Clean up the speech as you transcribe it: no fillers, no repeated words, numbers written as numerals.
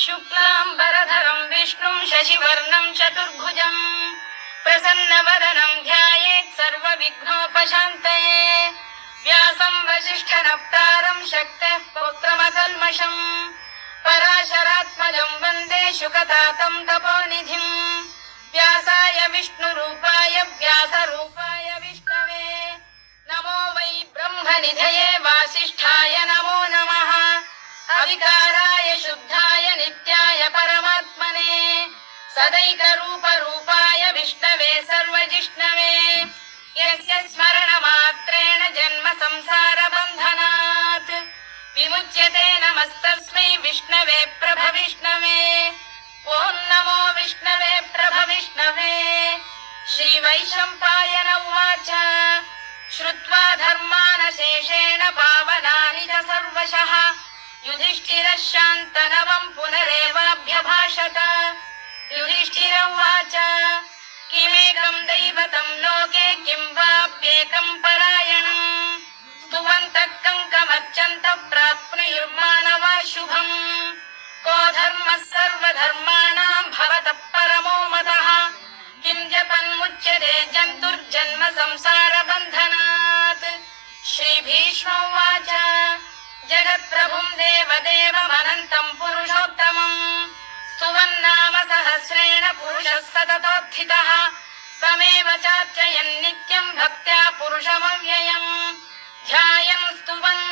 शुक्लाम्बरधरं विष्णुं शशिवर्णं चतुर्भुजं प्रसन्नवदनं ध्यायेत् सर्वविघ्नोपशान्तये। व्यासं वसिष्ठनप्तारं शक्तेः पौत्रमकल्मषम् पराशरात्मजं वन्दे शुकतातं तपोनिधिं। व्यासाय विष्णुरूपाय व्यासरूपाय विष्णवे नमो वै ब्रह्मनिधये वासिष्ठाय नमो नमः। अविकाराय शुद्धाय नित्याय परमात्मने सदैकरूपरूपाय विष्णवे सर्वजिष्णवे यस्य स्मरणमात्रेण जन्म संसारबन्धनात् विमुच्यते। नमस्तस्मै विष्णवे प्रभविष्णवे। ॐ नमो विष्णवे प्रभविष्णवे। श्रीवैशम्पायन उवाच श्रुत्वा धर्मानशेषेण पावनानि च सर्वशः युधिष्ठिरः शान्तनवं पुनरेवाभ्यभाषत। युधिष्ठिर उवाच किमेकं दैवतं लोके किं वाप्येकं परायणम् स्तुवन्तः कङ्कमर्चन्तः प्राप्नुयुर्मानवा शुभम्। को धर्मः सर्वधर्माणां भवतः परमो मतः किं जपन्मुच्यते जन्तुर्जन्म संसारबन्धनात्। श्रीभीष्म उवाच जगत्प्रभुं देवदेवमनन्तं पुरुषोत्तमं स्तुवन्नाम सहस्रेण पुरुषः सततोत्थितः तमेव चार्चयन् नित्यं भक्त्या पुरुषमव्ययम् ध्यायन् स्तुवन्